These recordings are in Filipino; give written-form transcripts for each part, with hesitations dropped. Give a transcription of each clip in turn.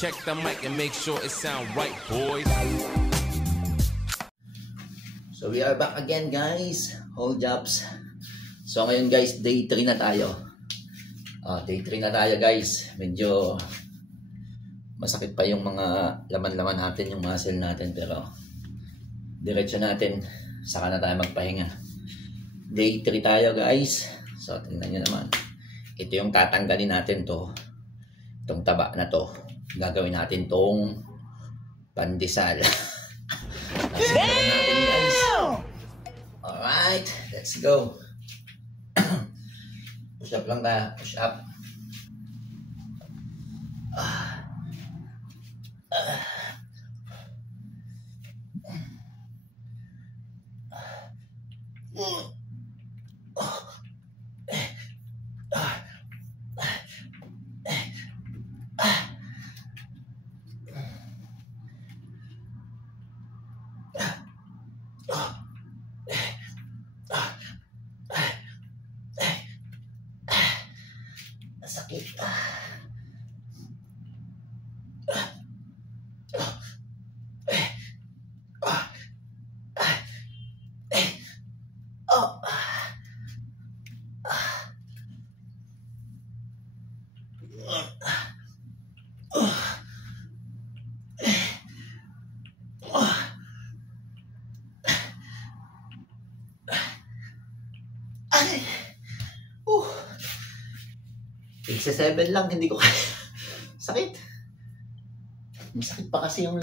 Check the mic and make sure it sound right, boys. So we are back again, guys. Hold jobs. So ngayon, guys, day 3 na tayo. Day 3 na tayo, guys. Medyo masakit pa yung mga laman-laman natin, yung muscle natin, pero diretso natin, saka na tayo magpahinga. Day 3 tayo, guys. So tingnan nyo naman, ito yung tatanggalin natin to, itong taba na to. Gagawin natin tong pandesal. Tatanggalin natin, guys. Alright, let's go. Push up lang tayo, push up. Sakit. Tigsa 7 lang, hindi ko kaya. Sakit. Masakit pa kasi yung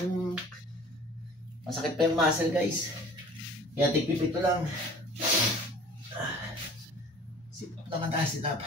masakit pa yung muscle, guys. Kaya tigpipit ko lang. Sit up naman tayo, sit up.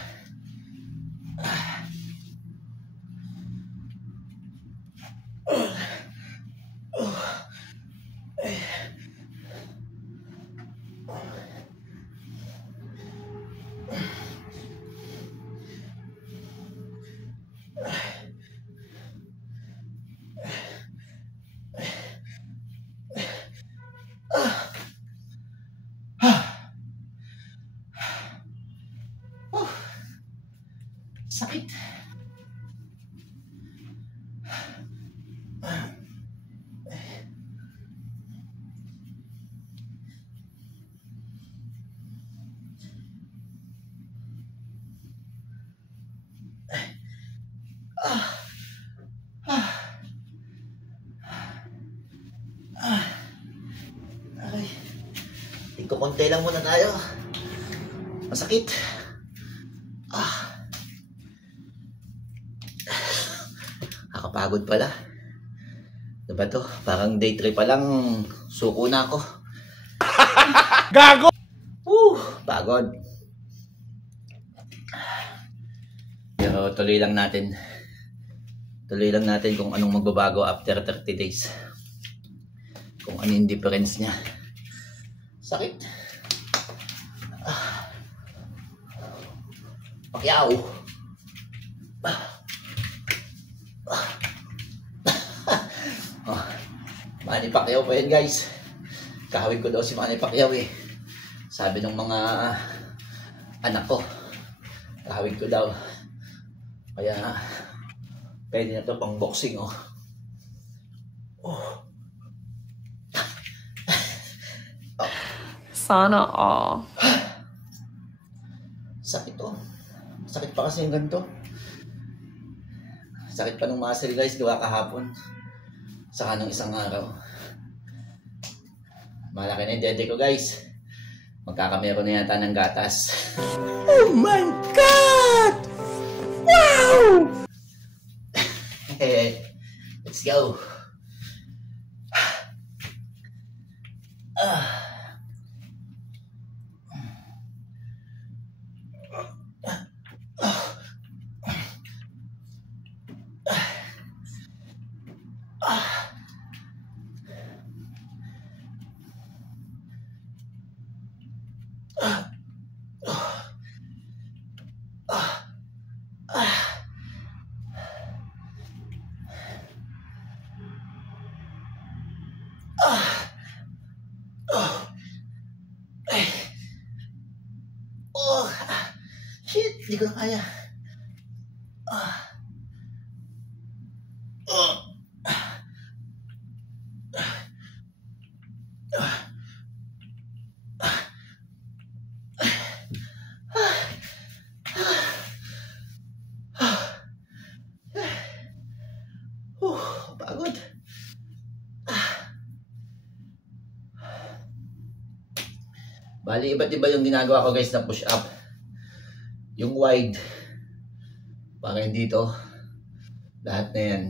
Sakit. Okay. Tingko konti lang muna tayo. Masakit. Nakakapagod pala. Diba to? Parang day 3 pa lang, suko na ako. Gago! Pagod. Pero tuloy lang natin. Tuloy lang natin kung anong magbabago after 30 days. Kung ano yung difference niya. Sakit. Pakyaw. Manny Pacquiao pa yan, guys. Kahawig ko daw si Manny Pacquiao eh. Sabi ng mga anak ko, kahawig ko daw. Kaya pwede na to pang boxing, oh. Sana all. Sakit to. Sakit pa kasi yung ganito. Sakit pa ng muscle, guys, gawa kahapon. Saka nung isang araw. Malaki na yung dede ko, guys. Magkakamero na yata ng gatas. Oh my God! Wow! Let's go. Shit, hindi ko na kaya. Pagod. Bali, iba't iba yung ginagawa ko guys na push up. Yung wide, parang dito, lahat na yan.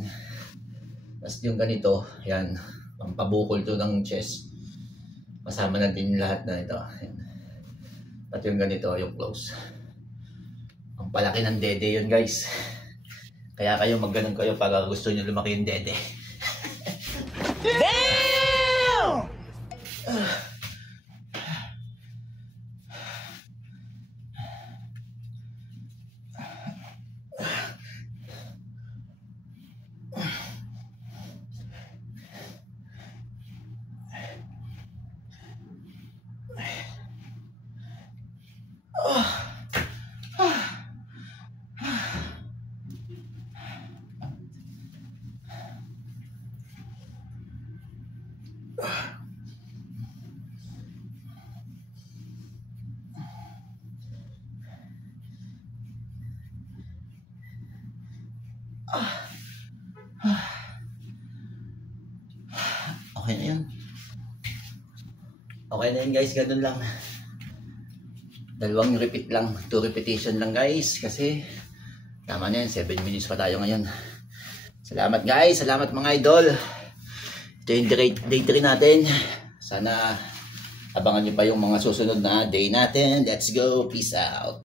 Tapos yung ganito, yan, pampabukol to ng chest. Kasama natin yung lahat na ito. Yan. At yung ganito, yung close. Ang palaki ng dede yun guys. Kaya kayo magganon kayo pag gusto nyo lumaki yung dede. Damn! Okay na yun. Okay na yun guys, ganun lang. Dalawang repeat lang, 2 repetition lang guys. Kasi tama na yun, 7 minutes pa tayo ngayon. Salamat guys, salamat mga idol. Ito yung day 3 natin. Sana abangan nyo pa yung mga susunod na day natin. Let's go, peace out.